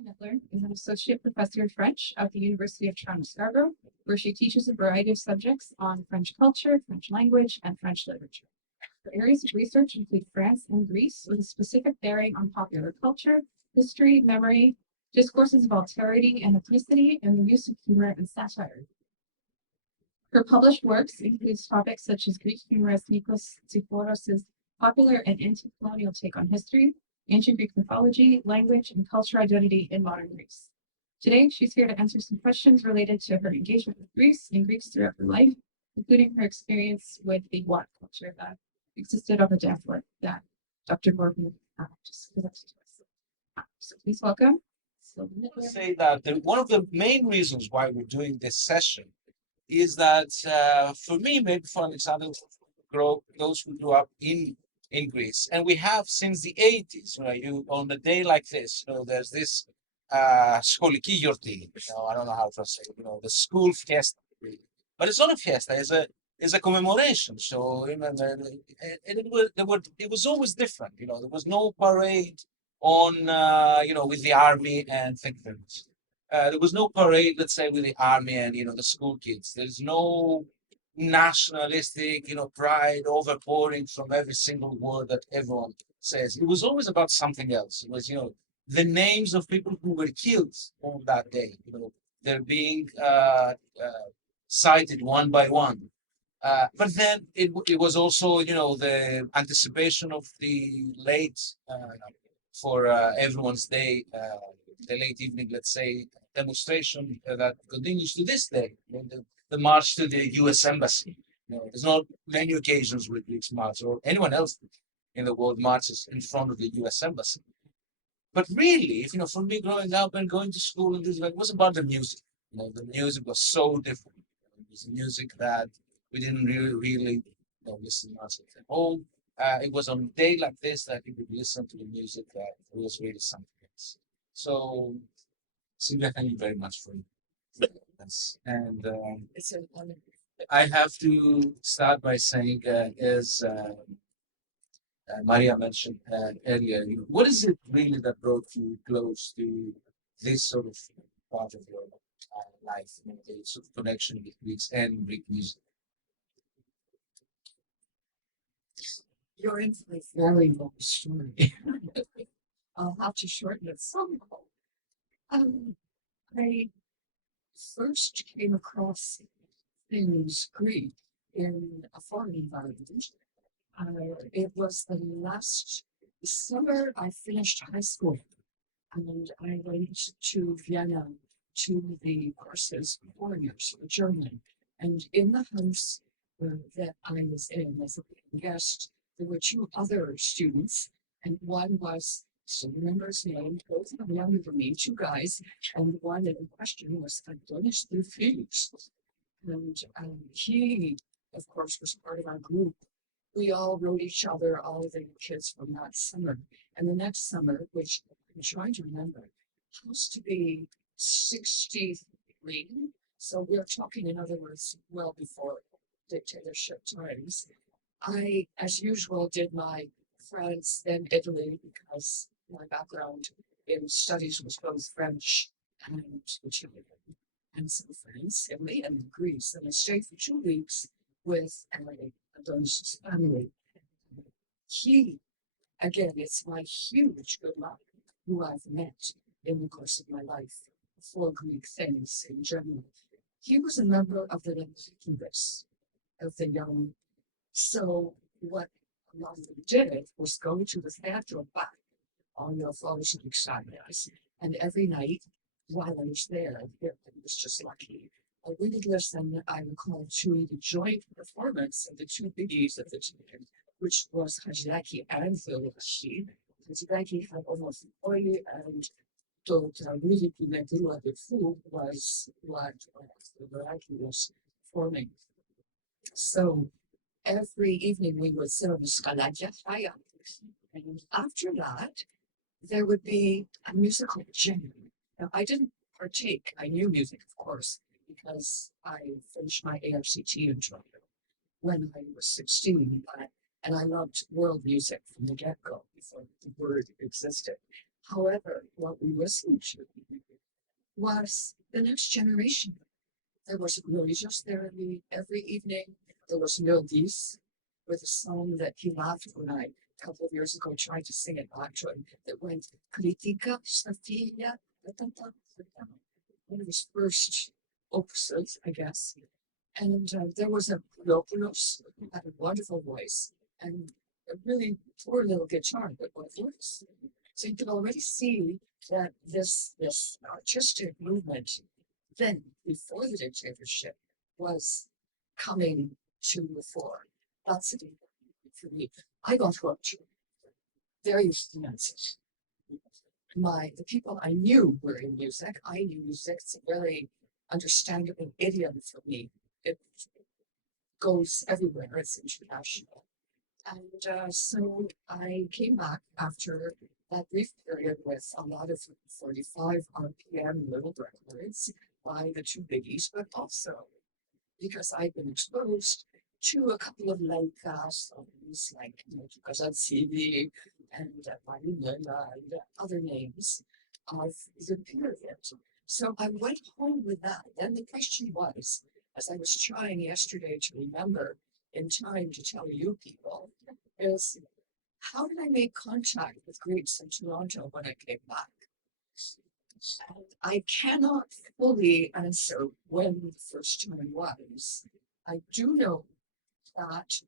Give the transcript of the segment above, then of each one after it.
Mittler is an associate professor of French at the University of Toronto Scarborough, where she teaches a variety of subjects on French culture, French language, and French literature. Her areas of research include France and Greece, with a specific bearing on popular culture, history, memory, discourses of alterity and ethnicity, and the use of humor and satire. Her published works include topics such as Greek humorist Nikos Tsiforos' popular and anti-colonial take on history, ancient Greek mythology, language, and cultural identity in modern Greece. Today, she's here to answer some questions related to her engagement with Greece and Greeks throughout her life, including her experience with the Wat culture that existed on the Danforth that Dr. Mourgou just presented to us. So please welcome. Say that one of the main reasons why we're doing this session is that for me, maybe for Alexandra, those who grew up in Greece, and we have since the 80s, you on a day like this, there's this scholiki yorti, I don't know how to say it, the school fiesta, but it's not a fiesta, it's a commemoration. So and it was always different. There was no parade on with the army and things. There was no parade, let's say, with the army and the school kids. There's no nationalistic, pride overpouring from every single word that everyone says. It was always about something else. It was, the names of people who were killed on that day. They're being cited one by one. But then it was also, the anticipation of the late for everyone's day, the late evening, let's say, demonstration that continues to this day. The march to the U.S. Embassy. There's not many occasions where Greeks march or anyone else in the world marches in front of the U.S. Embassy. But really, for me growing up and going to school and this, it was about the music. The music was so different. It was music that we didn't really listen much at home. It was on a day like this that we could listen to the music that was really something else. So, Sylvia, thank you very much for this. And It's an honor. I have to start by saying, as Maria mentioned earlier, what is it really that brought you close to this sort of part of your life, the sort of connection with Greeks and Greek music? You're in for a very long story. I'll have to shorten it somehow. I first came across things Greek in a foreign environment. It was the last summer I finished high school, and I went to Vienna to the courses for foreigners, for German. And in the house that I was in as a guest, there were two other students, and one was, so remember his name, both of them younger than me, two guys, and the one in question was Adonis Felix. And he, of course, was part of our group. We all wrote each other, all the kids from that summer. And the next summer, which I'm trying to remember, has to be 63. So we're talking, in other words, well before dictatorship times. I, as usual, did my France, then Italy, because my background in studies was both French and Italian, and some France, Italy, and Greece. And I stayed for 2 weeks with Adonis' family. He, again, it's my huge good luck who I've met in the course of my life for Greek things in general. He was a member of the Lepidus, of the young. So what a lot of them did was go to the theater back on the Polytechnic side, and every night while I was there, it was just lucky. We would listen, I recall, to the joint performance of the two biggies of the time, which was Hajidaki and Philippi. Hajidaki had almost 40, and Dr. Really Pimentel de Fou was what Hajidaki was performing. So every evening we would sit on the Skalaja Fire, and after that, there would be a musical jam. Now, I didn't partake. I knew music, of course, because I finished my ARCT in Toronto when I was 16, and I loved world music from the get-go before the word existed. However, what we listened to was the next generation. There was religious therapy every evening. There was Nildis with a song that he laughed when I, a couple of years ago, tried to sing it back to him that went, Critica Safia, one of his first opuses, I guess. And there was a Lopulos who had a wonderful voice and a really poor little guitar, but what voice. So you can already see that this artistic movement then before the dictatorship was coming to the fore. That's it for me. I got hooked very fancy. The people I knew were in music. I knew music. It's a very understandable idiom for me. It goes everywhere. It's international. And so I came back after that brief period with a lot of 45 RPM little records by the two biggies, but also because I've been exposed to a couple of songs like Gekas and Sylvia and Polytechnic and other names of the period. So I went home with that. Then the question was, as I was trying yesterday to remember in time to tell you people, is how did I make contact with Greeks in Toronto when I came back? And I cannot fully answer when the first time was. I do know that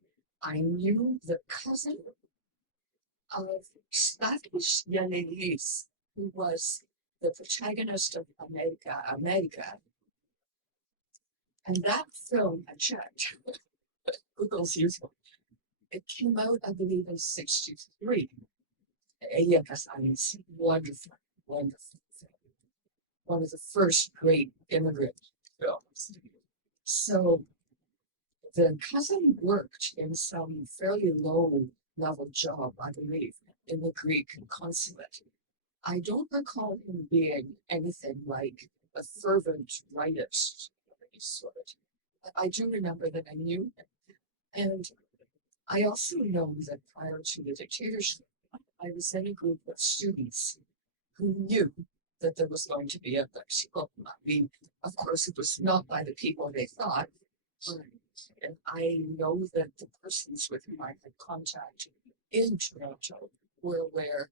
I knew the cousin of Sakis Gekas, who was the protagonist of America. And that film, I checked, Google's useful. It came out, I believe, in '63. Gekas and wonderful, wonderful film. One of the first great immigrant films. So the cousin worked in some fairly low level job, I believe, in the Greek consulate. I don't recall him being anything like a fervent rightist of any sort. But I do remember that I knew him. And I also know that prior to the dictatorship, I was in a group of students who knew that there was going to be a Mexico. I mean, of course, it was not by the people they thought, and I know that the persons with whom I had contact in Toronto were aware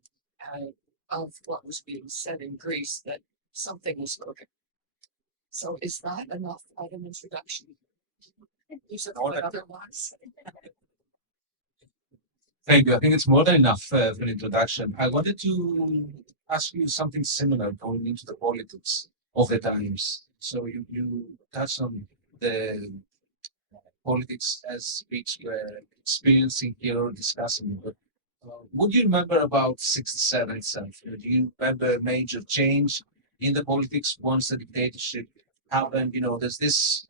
of what was being said in Greece, that something was cooking. So is that enough of an introduction? You said otherwise. Thank you. I think it's more than enough for an introduction. I wanted to ask you something similar going into the politics of the times. So you touched on the politics as Greeks were experiencing here or discussing, but would you remember about '67 itself? Do you remember a major change in the politics once the dictatorship happened? There's this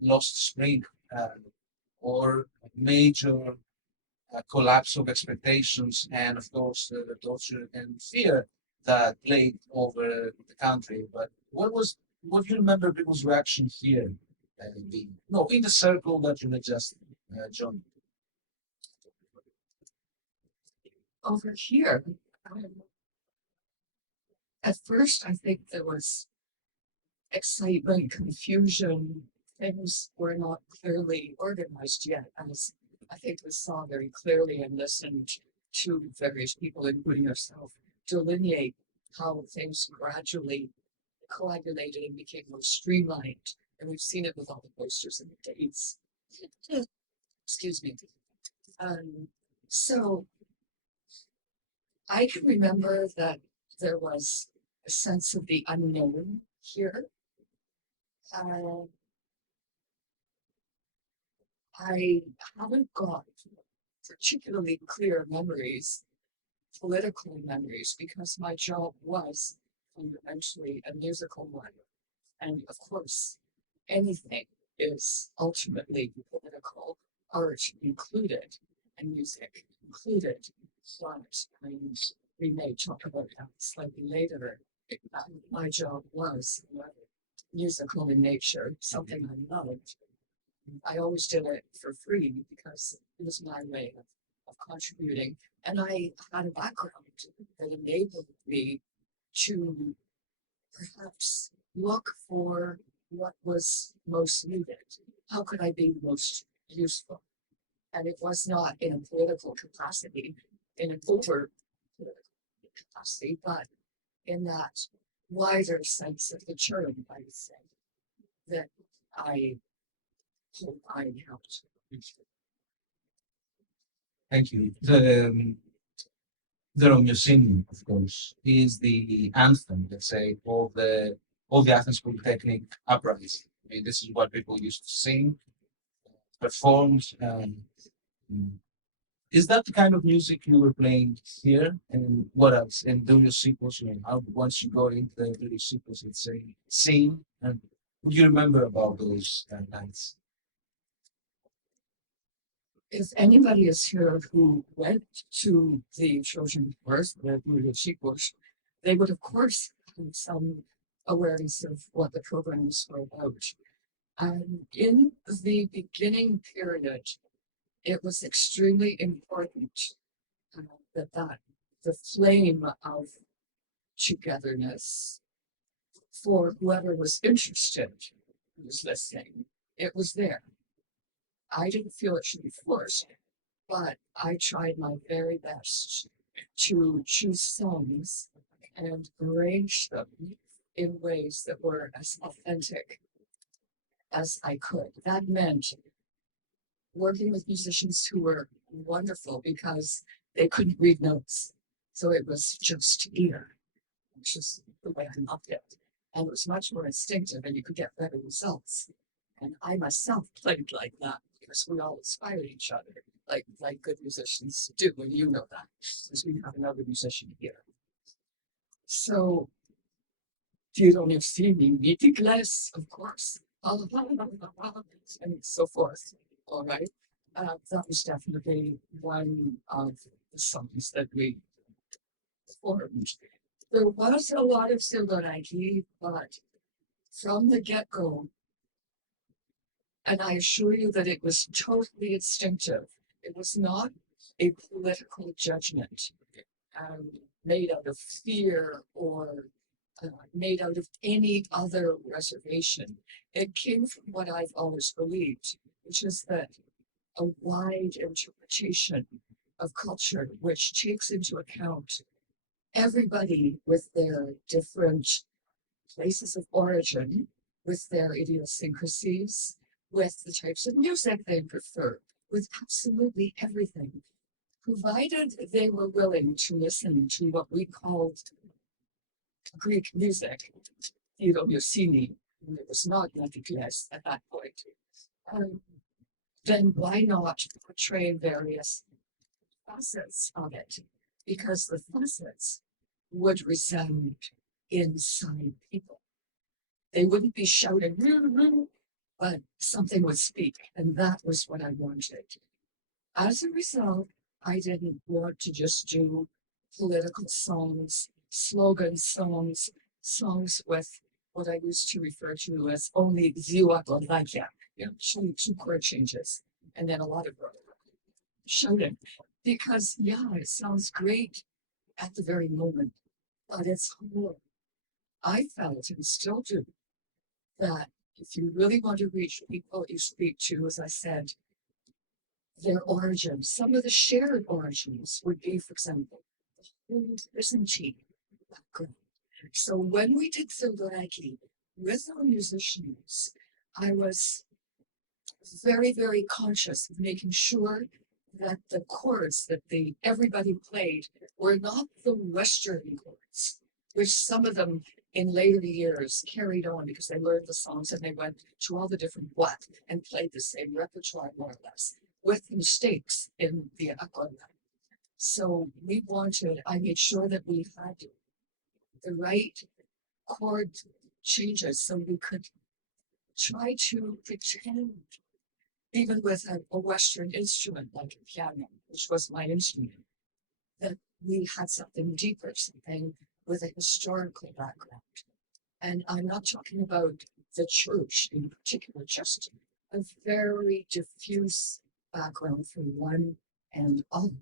lost spring or major collapse of expectations, and of course the torture and fear that played over the country. But what do you remember people's reaction here? In the circle that you had just joined. Over here, at first, I think there was excitement, confusion. Things were not clearly organized yet, as I think we saw very clearly and listened to various people, including yourself, delineate how things gradually coagulated and became more streamlined. And we've seen it with all the posters and the dates. Excuse me. So I can remember that there was a sense of the unknown here. I haven't got particularly clear memories, political memories, because my job was fundamentally a musical one. And of course, anything is ultimately political, art included, and music included. But we may talk about that slightly later. My job was musical in nature, something I loved. I always did it for free because it was my way of contributing. And I had a background that enabled me to perhaps look for what was most needed. How could I be most useful? And it was not in a political capacity, in an over political capacity, but in that wider sense of the term, I would say, that I hope I helped. Thank you. The Romeo Singing, of course, is the anthem, let's say, of the Athens Polytechnic Uprising. I mean, this is what people used to sing, performed. Is that the kind of music you were playing here? And what else? And do your sequels, once you go into the sequels, let's say, sing, and what do you remember about those nights? If anybody is here who went to the Trojan Wars, the sequels, they would of course have some awareness of what the programs were about. And in the beginning period, it was extremely important that the flame of togetherness for whoever was interested, who was listening, it was there. I didn't feel it should be forced, but I tried my very best to choose songs and arrange them in ways that were as authentic as I could. That meant working with musicians who were wonderful because they couldn't read notes. So it was just ear, which is the way I loved it. And it was much more instinctive and you could get better results. And I myself played like that because we all inspired each other, like good musicians do, and you know that, because we have another musician here. So, you don't have seen me, Mittler, of course, and so forth. All right. That was definitely one of the songs that we formed. There was a lot of Silveraki, but from the get-go, and I assure you that it was totally instinctive. It was not a political judgment made out of fear or made out of any other reservation. It came from what I've always believed, which is that a wide interpretation of culture, which takes into account everybody with their different places of origin, with their idiosyncrasies, with the types of music they prefer, with absolutely everything, provided they were willing to listen to what we called Greek music, Theodomiosini, and it was not Natikles at that point. Then why not portray various facets of it? Because the facets would resound inside people. They wouldn't be shouting, but something would speak, and that was what I wanted. As a result, I didn't want to just do political songs, slogan songs, songs with what I used to refer to as only ziuakovakia, two chord changes, and then a lot of shouting. Because, yeah, it sounds great at the very moment, but it's horrible. I felt and still do that if you really want to reach people you speak to, as I said, their origins, some of the shared origins would be, for example, the whole Byzantine background. So when we did Silveraki with our musicians, I was very, very conscious of making sure that the chords that everybody played were not the Western chords, which some of them in later years carried on because they learned the songs and they went to all the different what and played the same repertoire more or less, with mistakes in the accorda. So I made sure that we had the right chord changes so we could try to pretend, even with a Western instrument like a piano, which was my instrument, that we had something deeper, something with a historical background. And I'm not talking about the church in particular, just a very diffuse background from one and all.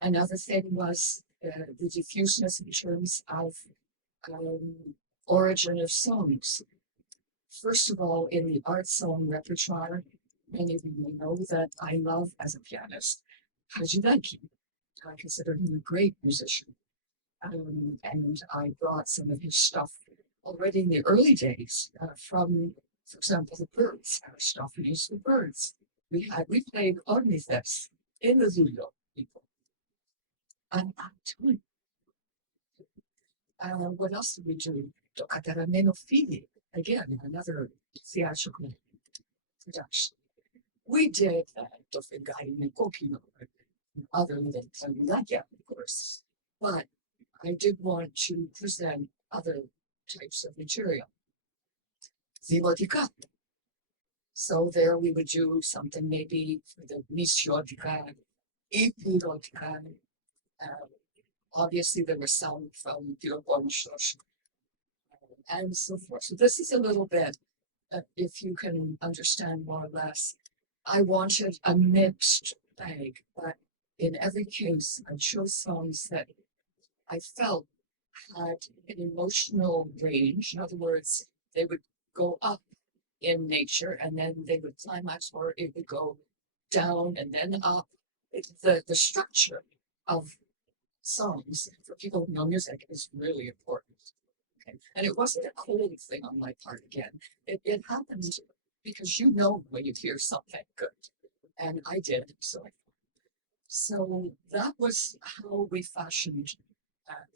Another thing was the diffuseness in terms of um, origin of songs. First of all, in the art song repertoire, many of you may know that I love as a pianist Hajidanki. I consider him a great musician. And I brought some of his stuff already in the early days from, for example, the Birds, Aristophanes, the Birds. We played Ornithes in the Zulu people. And what else did we do? Toccatarameno Figli, again, another theatrical production. We did Dofengai Kokino, other than Tanulakia, of course. But I did want to present other types of material. Zilotica. So there we would do something maybe for the Misiotica, Epirotica. Obviously, there were some from Diobonshosh and so forth. So this is a little bit, if you can understand more or less. I wanted a mixed bag, but in every case, I chose songs that I felt had an emotional range. In other words, they would go up in nature and then they would climax, or it would go down and then up. The structure of songs for people who know music is really important. Okay. And it wasn't a cold thing on my part again. It happened because you know when you hear something good. And I did. So that was how we fashioned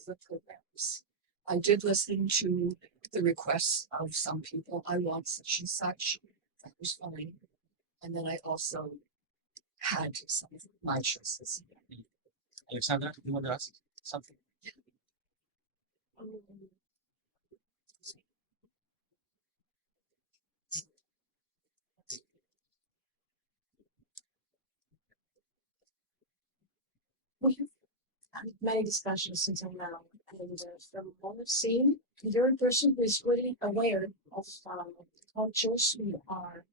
the programs. I did listen to the requests of some people. I want such and such. That was fine. And then I also had some of my choices. Alexandra, you want to ask something? We have had many discussions until now, and from what I've seen, you're a person who is really aware of cultures who are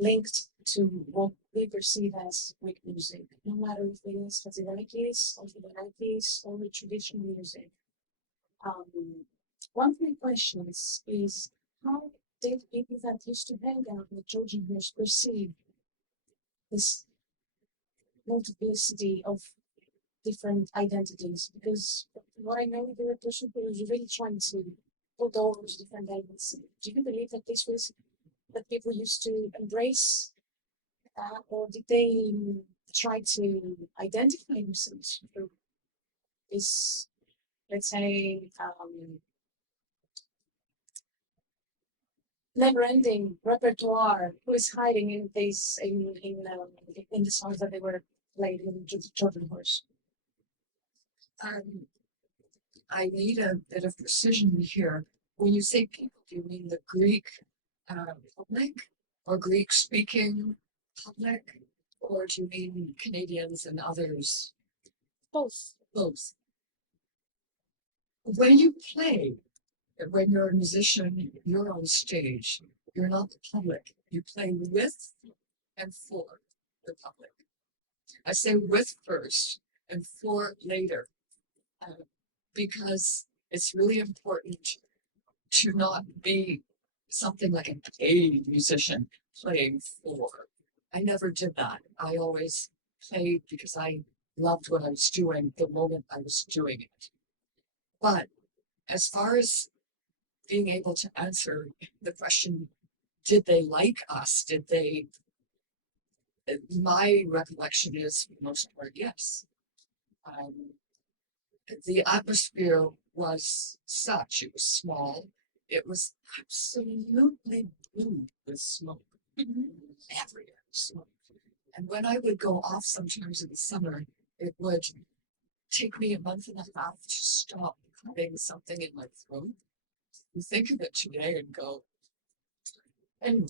linked to what we perceive as Greek music, no matter if it is Hatzidakis or Fidelakis or the traditional music. One of my questions is, how did people that used to hang out with Georgian Horse perceive this multiplicity of different identities? Because what I know, the person who was really trying to put all those different identities. Do you believe that this was that people used to embrace, or did they try to identify themselves through this, let's say, never-ending repertoire? Who is hiding in this in the songs that they were played in the children's horse? I need a bit of precision here. When you say people, do you mean the Greek public or Greek speaking public, or do you mean Canadians and others? Both. Both. When you play, when you're a musician, you're on stage, you're not the public. You play with and for the public. I say with first and for later, because it's really important to not be something like a paid musician playing for. I never did that. I always played because I loved what I was doing the moment I was doing it. But as far as being able to answer the question, did they like us? Did they? My recollection is, for the most part, yes. The atmosphere was such, it was small, it was absolutely blue with smoke. Everywhere smoke. And when I would go off sometimes in the summer, it would take me a month and a half to stop having something in my throat. You think of it today and go, anyway,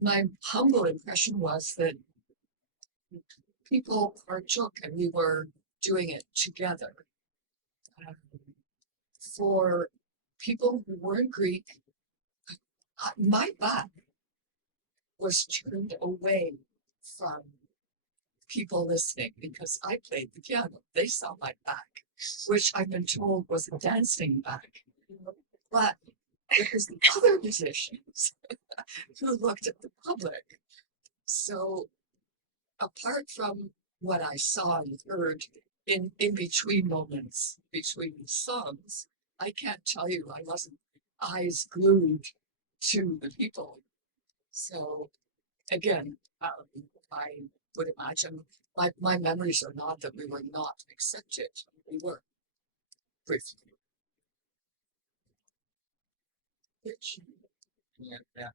my humble impression was that people partook and we were doing it together. For people who weren't Greek, my back was turned away from people listening because I played the piano. They saw my back, which I've been told was a dancing back. But it was the other musicians who looked at the public. So apart from what I saw and heard in between moments, between songs, I can't tell you I wasn't eyes glued to the people. So again, I would imagine my memories are not that we were not accepted. We were, briefly. Which, Yeah, yeah.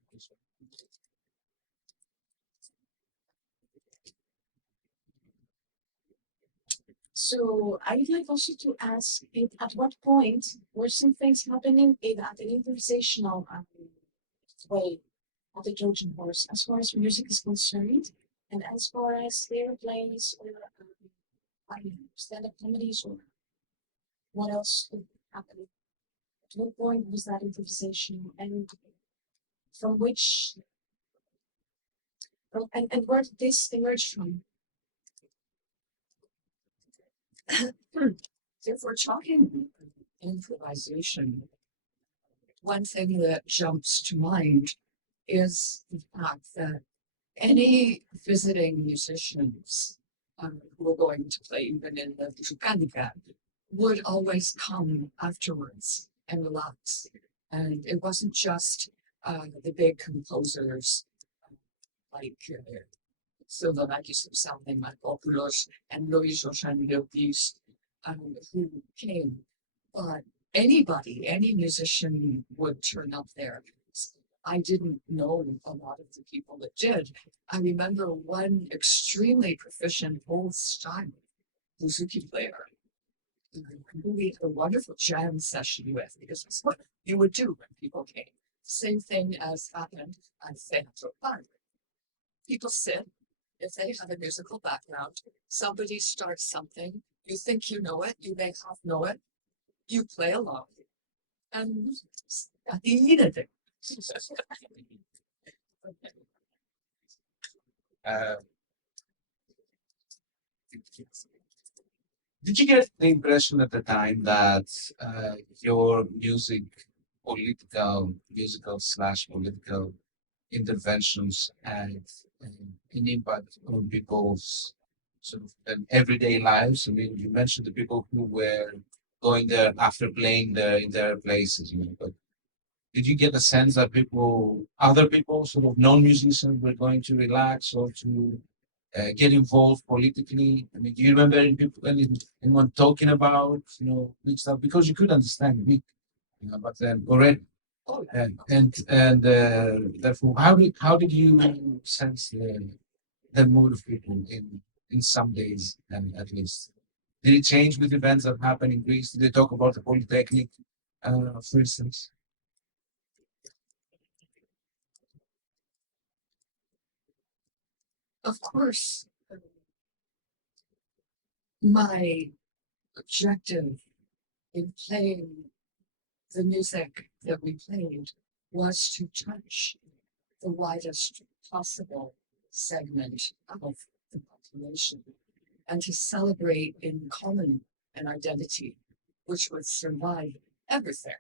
So I would like also to ask if at what point were some things happening in at an improvisational way of the Trojan horse as far as music is concerned, and as far as their plays or I don't know, stand-up comedies or what else could happen? At what point was that improvisation and from which and where did this emerge from? if we're talking improvisation, one thing that jumps to mind is the fact that any visiting musicians who are going to play even in the Polytechnic would always come afterwards and relax. And it wasn't just the big composers like Sakis Gekas and Mourgou who came, but anybody, any musician would turn up there. I didn't know a lot of the people that did. I remember one extremely proficient old style bouzouki player who we had a wonderful jam session with because that's what you would do when people came. Same thing as happened at Theatre Park. People sit, if they have a musical background, somebody starts something, you think you know it, you may half know it, you play along. And at the end of it. Uh, did you get the impression at the time that your musical slash political interventions had an impact on people's sort of everyday lives? I mean, you mentioned the people who were going there after playing there in their places, but did you get a sense that other people, sort of non-musicians, were going to relax or to get involved politically? I mean, do you remember anyone talking about, big stuff? Because you could understand Greek, but then already. Oh, And therefore, how did you sense the mood of people in some days, and at least? Did it change with events that happened in Greece? Did they talk about the Polytechnic, for instance? of course, my objective in playing the music that we played was to touch the widest possible segment of the population and to celebrate in common an identity which would survive everything,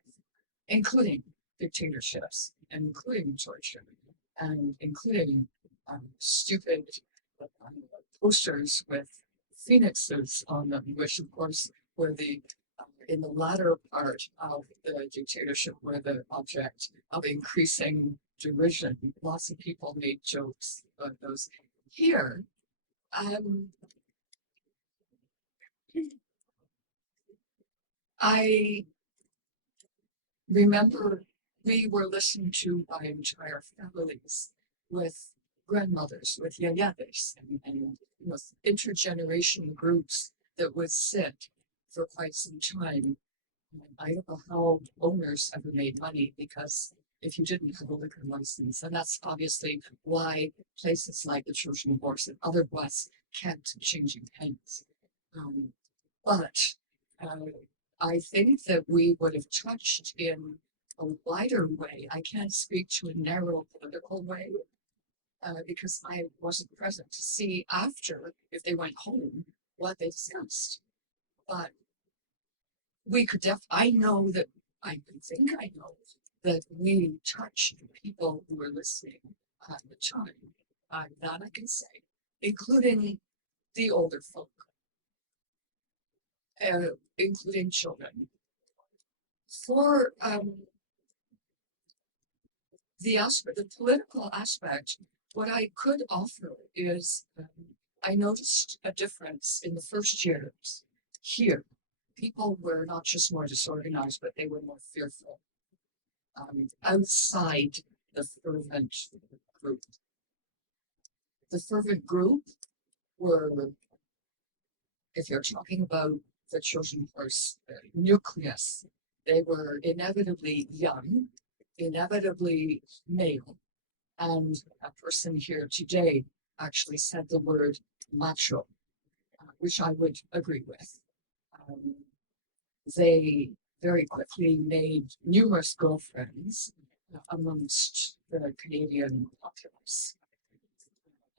including dictatorships, and including torture, and including stupid posters with phoenixes on them, which of course were in the latter part of the dictatorship were the object of increasing derision. Lots of people made jokes about those. Here, I remember we were listened to by entire families with grandmothers, with yayates, and intergenerational groups that would sit for quite some time. I don't know how owners ever made money because if you didn't have a liquor license, and that's obviously why places like the Trojan Horse and other ones kept changing hands. But I think that we would have touched in a wider way. I can't speak to a narrow political way, because I wasn't present to see after, if they went home, what they discussed. But we could I know that, I think I know that we touched people who were listening at the time. That I can say, including the older folk, including children. For the aspect, the political aspect, what I could offer is I noticed a difference in the first years here. People were not just more disorganized, but they were more fearful. Outside the fervent group. The fervent group were, if you're talking about the children horse nucleus, they were inevitably young, inevitably male. And a person here today actually said the word macho, which I would agree with. They very quickly made numerous girlfriends amongst the Canadian populace.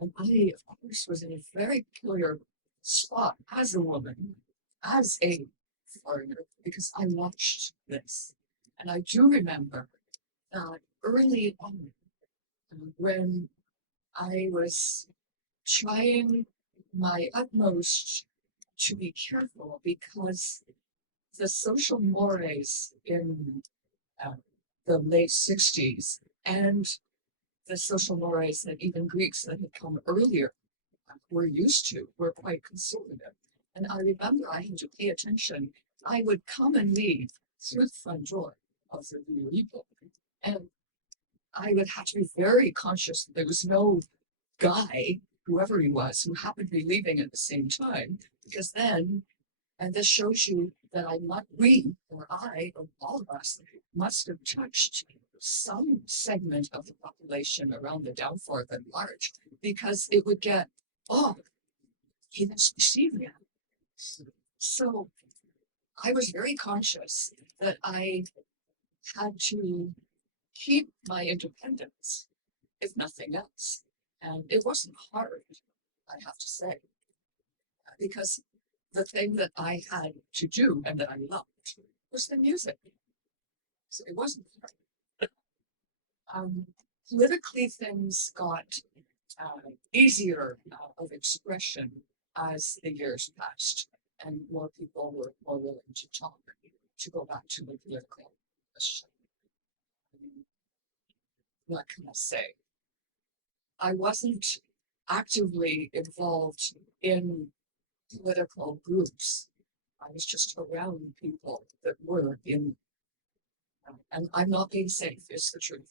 And I, of course, was in a very peculiar spot as a woman, as a foreigner, because I watched this. And I do remember that early on, when I was trying my utmost to be careful, because the social mores in the late 60s and the social mores that even Greeks that had come earlier were used to were quite conservative. And I remember I had to pay attention. I would come and leave through the front door of the people, and I would have to be very conscious that there was no guy, whoever he was, who happened to be leaving at the same time, because then, and this shows you that we, or I, or all of us, must have touched some segment of the population around the downforth at large, because it would get, oh, he must be Sylvia. So I was very conscious that I had to keep my independence, if nothing else. And it wasn't hard, I have to say, because the thing that I had to do and that I loved was the music. So it wasn't hard. Politically, things got easier of expression as the years passed, and more people were more willing to talk, to go back to the political question. What can I say? I wasn't actively involved in political groups. I was just around people that were in, and I'm not being safe, it's the truth.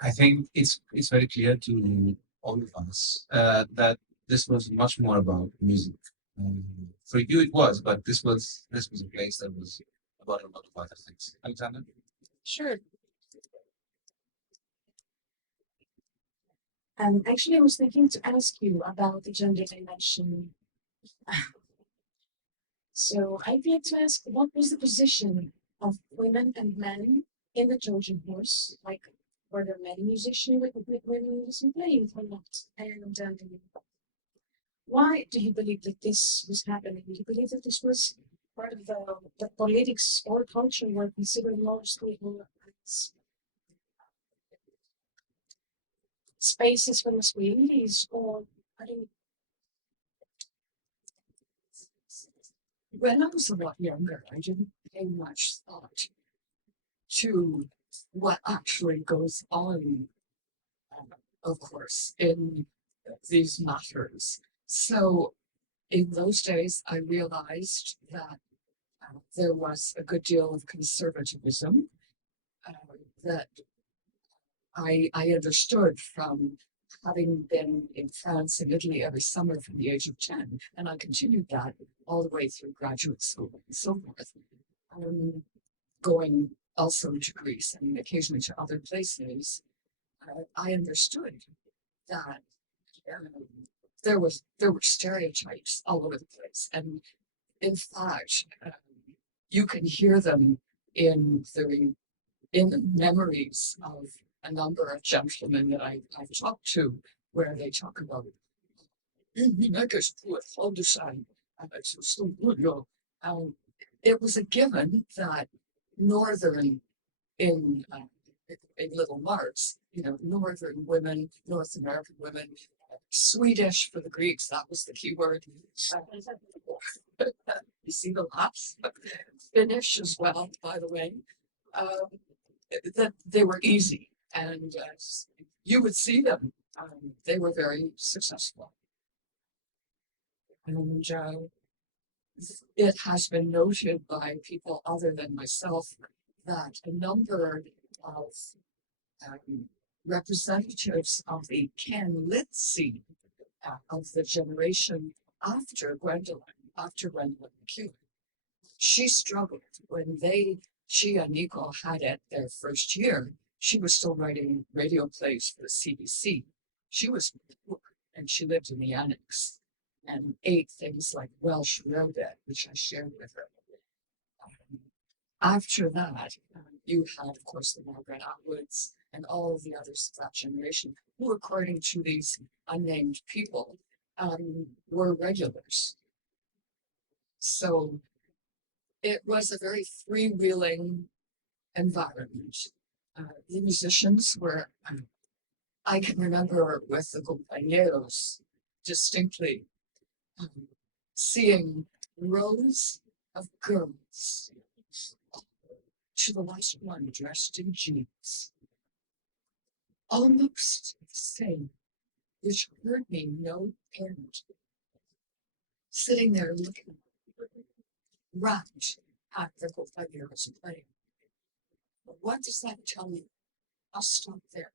I think it's very clear to all of us that this was much more about music. For you, it was, but this was a place that was about a lot of other things. Alexandra? Sure. Actually, I was thinking to ask you about the gender dimension. So I'd like to ask, what was the position of women and men in the Trojan horse? Like, were there many musicians with women playing or not? And why do you believe that this was happening? Do you believe that this was part of the politics or culture were considered mostly as spaces for masculinities, or I don't. When I was a lot younger, I didn't pay much thought to what actually goes on, of course, in these matters. So in those days, I realized that there was a good deal of conservatism that I understood from having been in France and Italy every summer from the age of 10, and I continued that all the way through graduate school and so forth, going also to Greece and occasionally to other places. I understood that there were stereotypes all over the place, and in fact, you can hear them in the in memories of a number of gentlemen that I've talked to, where they talk about it was a given that northern in Little Mars, northern women, North American women, Swedish for the Greeks, that was the key word. You see the laughs? Finnish as well, by the way. That they were easy, and you would see them. They were very successful. And it has been noted by people other than myself that a number of representatives of the Ken Lit scene of the generation after Gwendolyn McEwen, she struggled when she and Nico had it their first year. She was still writing radio plays for the CBC. She was poor, and she lived in the annex and ate things like Welsh rarebit, which I shared with her. After that, you had, of course, the Margaret Atwoods and all of the others of that generation, who, according to these unnamed people, were regulars. So it was a very freewheeling environment. The musicians were, I can remember with the compañeros distinctly seeing rows of girls, to the last one dressed in jeans, almost the same, which hurt me no end. Sitting there looking rapt at the compañeros playing. But what does that tell you? I'll stop there.